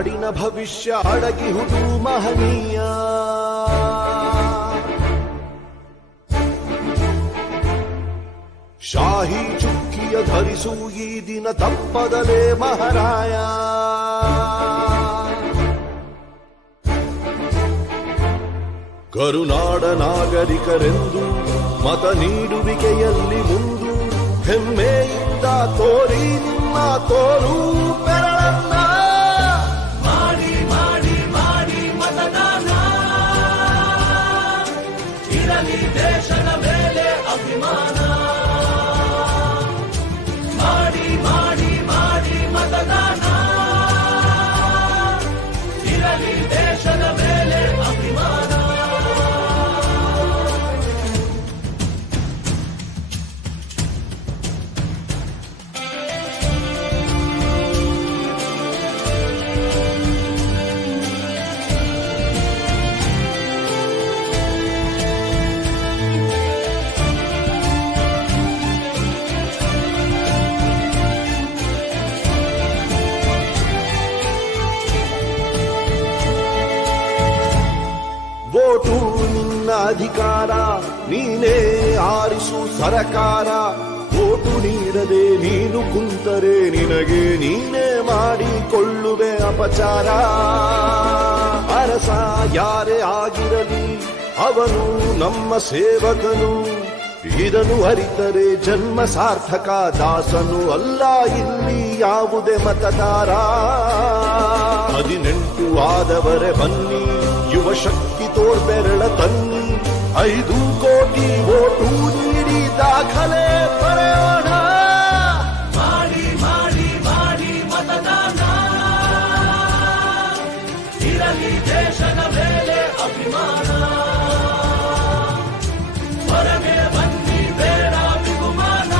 ನಾಡಿನ ಭವಿಷ್ಯ ಅಡಗಿಹುದು ಮಹನೀಯ. ಶಾಹಿ ಚುಕ್ಕಿಯ ಧರಿಸು ಈ ದಿನ ತಪ್ಪದಲೇ ಮಹಾರಾಯ. ಕರುನಾಡ ನಾಗರಿಕರೆಂದು ಮತ ನೀಡುವಿಕೆಯಲ್ಲಿ ಮುಂದು ಹೆಮ್ಮೆಯಿಂದ ತೋರಿ ನಿಮ್ಮ ತೋರು ಬೆರಳನ್ನ. ಮಾಡಿ ಮಾಡಿ ಮಾಡಿ ಮತದಾನ, ಇರಲಿ ದೇಶದ ಮೇಲೆ ಅಭಿಮಾನ. ಮಾಡಿ ಮಾಡಿ ಮಾಡಿ ಮತದಾನ, ಇರಲಿ ದೇಶದ ಮೇಲೆ ಅಭಿಮಾನ. ವೋಟು ನಿನ್ನ ಅಧಿಕಾರ, ನೀನೇ ಆರಿಸು ಸರಕಾರ. ವೋಟು ನೀಡದೆ ನೀನು ಕುಂತರೆ ನಿನಗೆ ನೀನೇ ಮಾಡಿಕೊಳ್ಳುವೆ ಅಪಚಾರ. ಅರಸ ಯಾರೇ ಆಗಿರಲಿ ಅವನು ನಮ್ಮ ಸೇವಕನು, ಇದನ್ನು ಅರಿತರೆ ಜನ್ಮ ಸಾರ್ಥಕ. ದಾಸನು ಅಲ್ಲ ಇಲ್ಲಿ ಯಾವುದೇ ಮತದಾರ. 18 ಆದವರೆ ಬನ್ನಿ, ಯುವ ಶಕ್ತಿ ತೋರ್ಬೆರಳ ತನ್ನಿ. 5 ಕೋಟಿ ವೋಟು ನೀಡಿ ದಾಖಲೆ ಬರೆಯೋಣ. ಮಾಡಿ ಮಾಡಿ ಮಾಡಿ ಮತದಾನ, ಇರಲಿ ದೇಶದ ಮೇಲೆ ಅಭಿಮಾನ. ಹೊರಗೆ ಬನ್ನಿ ಬೇಡ ಬಹುಮಾನ,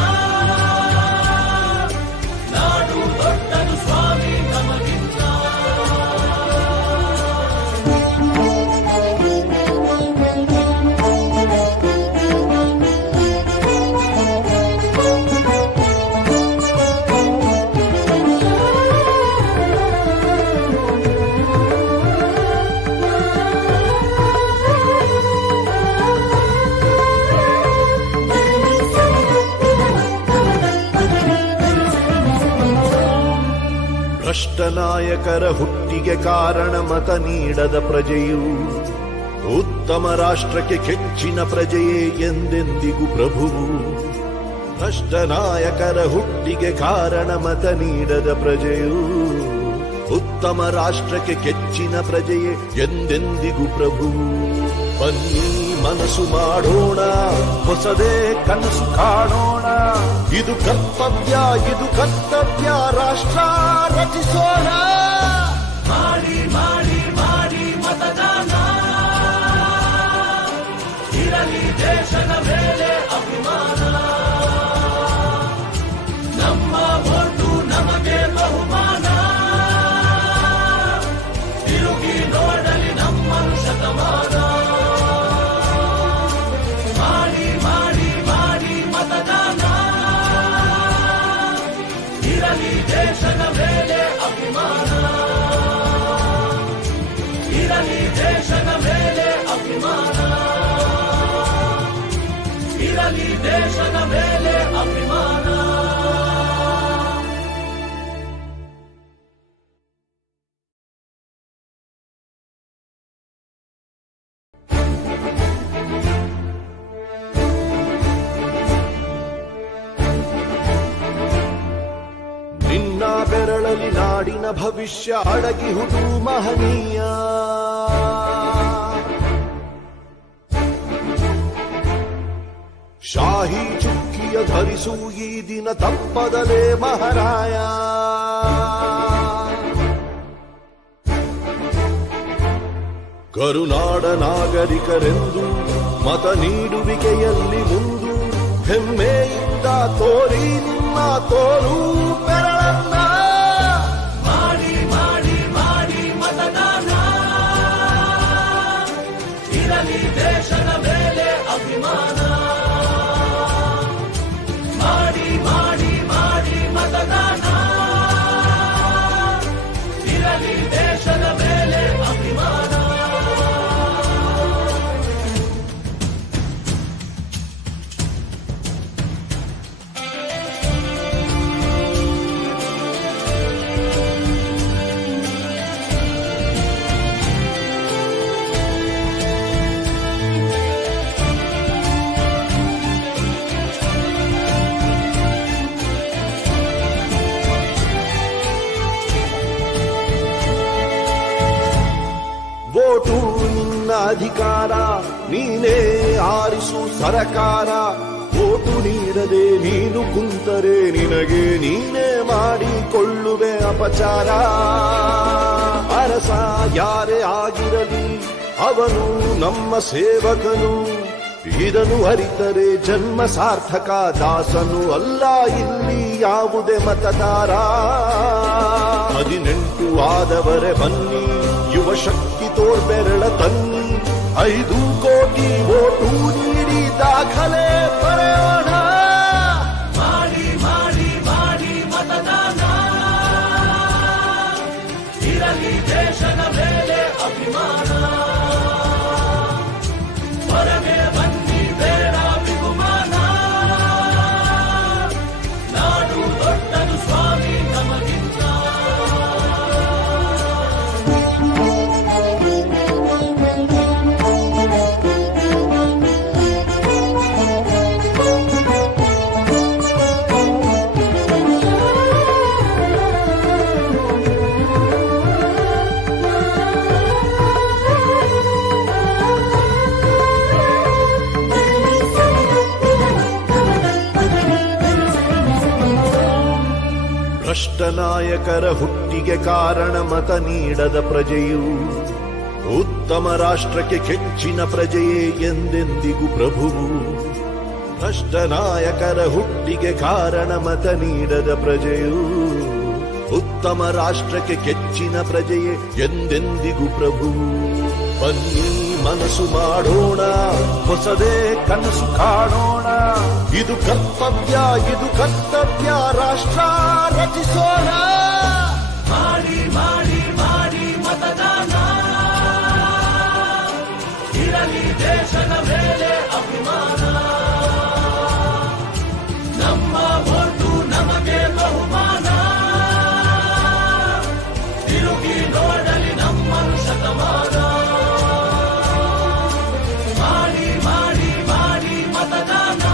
ನಾಡು ದೊಡ್ಡದು ಸ್ವಾಮಿ ನಮಗಿಂತ. ಭ್ರಷ್ಟ ನಾಯಕರ ಹುಟ್ಟಿಗೆ ಕಾರಣ ಮತ ನೀಡದ ಪ್ರಜೆಯು. ಉತ್ತಮ ರಾಷ್ಟ್ರಕ್ಕೆ ಕೆಚ್ಚಿನ ಪ್ರಜೆಯೇ ಎಂದೆಂದಿಗೂ ಪ್ರಭುವು. ಭ್ರಷ್ಟ ನಾಯಕರ ಹುಟ್ಟಿಗೆ ಕಾರಣ ಮತ ನೀಡದ ಪ್ರಜೆಯು. ಉತ್ತಮ ರಾಷ್ಟ್ರಕ್ಕೆ ಕೆಚ್ಚಿನ ಪ್ರಜೆಯೇ ಎಂದೆಂದಿಗೂ ಪ್ರಭುವು. ಬನ್ನಿ ಮನಸ್ಸು ಮಾಡೋಣ, ಹೊಸದೇ ಕನಸು ಕಾಣೋಣ. ಇದು ಕರ್ತವ್ಯ, ಇದು ಕರ್ತವ್ಯ, ರಾಷ್ಟ್ರ ರಚಿಸೋಣ. ಮಾಡಿ ಮಾಡಿ ಮಾಡಿ ಮತದಾನ, ಇರಲಿ ದೇಶದ ಮೇಲೆ ಅಭಿಮಾನ. ನಮ್ಮ ವೋಟು ನಮಗೆ ಬಹುಮಾನ, ತಿರುಗಿ ನೋಡಲಿ ನಮ್ಮನ್ನು ಶತಮಾನ. ಮಾಡಿ ಮಾಡಿ ಮಾಡಿ ಮತದಾನ, ಇರಲಿ ದೇಶದ ಮೇಲೆ ಅಭಿಮಾನ. ಇರಲಿ ದೇಶದ ಮೇಲೆ ಅಭಿಮಾನ, ಇರಲಿ ದೇಶದ ಮೇಲೆ ಅಭಿಮಾನ. ನಿನ್ನ ಬೆರಳಲಿ ನಾಡಿನ ಭವಿಷ್ಯ ಅಡಗಿಹುದು ಮಹನೀಯ. ಶಾಹಿ ಚುಕ್ಕಿಯ ಧರಿಸು ಈ ದಿನ ತಪ್ಪದಲೇ ಮಹಾರಾಯ. ಕರುನಾಡ ನಾಗರಿಕರೆಂದು ಮತ ನೀಡುವಿಕೆಯಲ್ಲಿ ಮುಂದು ಹೆಮ್ಮೆಯಿಂದ ತೋರಿ ನಿಮ್ಮ ತೋರು ಬೆರಳನ್ನ. ಮಾಡಿ ಮಾಡಿ ಮಾಡಿ ಮತದಾನ, ಇರಲಿ ದೇಶದ ಮೇಲೆ ಅಭಿಮಾನ. ಮಾಡಿ ಮಾಡಿ ಮಾಡಿ ಮತದಾನ, ಇರಲಿ ದೇಶ ಅಧಿಕಾರ ನೀನೇ ಆರಿಸು ಸರಕಾರ ಓಟು ನೀಡದೆ ನೀನು ಕುಂತರೆ ನಿನಗೆ ನೀನೇ ಮಾಡಿಕೊಳ್ಳುವೆ ಅಪಚಾರ ಅರಸ ಯಾರೇ ಆಗಿರಲಿ ಅವನು ನಮ್ಮ ಸೇವಕನು ಇದನ್ನು ಅರಿತರೆ ಜನ್ಮ ಸಾರ್ಥಕ ದಾಸನು ಅಲ್ಲ ಇಲ್ಲಿ ಯಾವುದೇ ಮತದಾರ 18 ಆದವರೆ ಬನ್ನಿ ಯುವ ಶಕ್ತಿ ತೋರ್ಬೆರಳ ತನ್ನಿ 5 ಕೋಟಿ ಓಟು ನೀಡಿ ದಾಖಲೆ ಬರೆಯೋಣ ಮಾಡಿ ಮಾಡಿ ಮಾಡಿ ಮತದಾನ ಇರಲಿ ದೇಶದ ಮೇಲೆ ಅಭಿಮಾನ ಹೊರಗೆ ಬನ್ನಿ ಬೇಡ ವಿಗುಮಾನ ನಾಡು ದೊಡ್ಡದು ಸ್ವಾಮಿ ನಮಗಿಂತ ಭ್ರಷ್ಟ ನಾಯಕರ ಹುಟ್ಟಿಗೆ ಕಾರಣ ಮತ ನೀಡದ ಪ್ರಜೆಯು ಉತ್ತಮ ರಾಷ್ಟ್ರಕ್ಕೆ ಕೆಚ್ಚಿನ ಪ್ರಜೆಯೇ ಎಂದೆಂದಿಗೂ ಪ್ರಭುವು ಭ್ರಷ್ಟ ನಾಯಕರ ಹುಟ್ಟಿಗೆ ಕಾರಣ ಮತ ನೀಡದ ಪ್ರಜೆಯು ಉತ್ತಮ ರಾಷ್ಟ್ರಕ್ಕೆ ಕೆಚ್ಚಿನ ಪ್ರಜೆಯೇ ಎಂದೆಂದಿಗೂ ಪ್ರಭುವು ಬನ್ನಿ ಮನಸ್ಸು ಮಾಡೋಣ ಹೊಸದೇ ಕನಸು ಕಾಣೋಣ ಇದು ಕರ್ತವ್ಯ ರಾಷ್ಟ್ರ ರಚಿಸೋಣ ಮಾಡಿ ಮಾಡಿ ಮಾಡಿ ಮತದಾನ ಇರಲಿ ದೇಶದ ಮೇಲೆ ಅಭಿಮಾನ ನಮ್ಮ ಓಟು ನಮಗೆ ಬಹುಮಾನ ತಿರುಗಿ ನೋಡಲಿ ನಮ್ಮನ್ನು ಶತಮಾನ ಮಾಡಿ ಮಾಡಿ ಮಾಡಿ ಮತದಾನ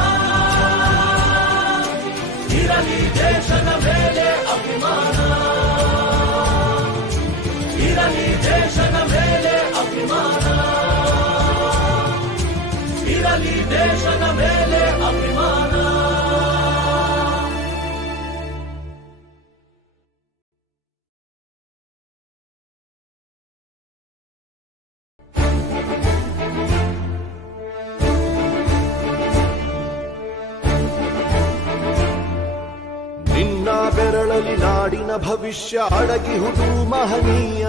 ಇರಲಿ ದೇಶದ ಮೇಲೆ ಅಭಿಮಾನ ಇರಲಿ ದೇಶದ ಮೇಲೆ ಅಭಿಮಾನ ಇರಲಿ ದೇಶದ ಮೇಲೆ ಅಭಿಮಾನ ನಿನ್ನ ಬೆರಳಲಿ ನಾಡಿನ ಭವಿಷ್ಯ ಅಡಗಿಹುದು ಮಹನೀಯ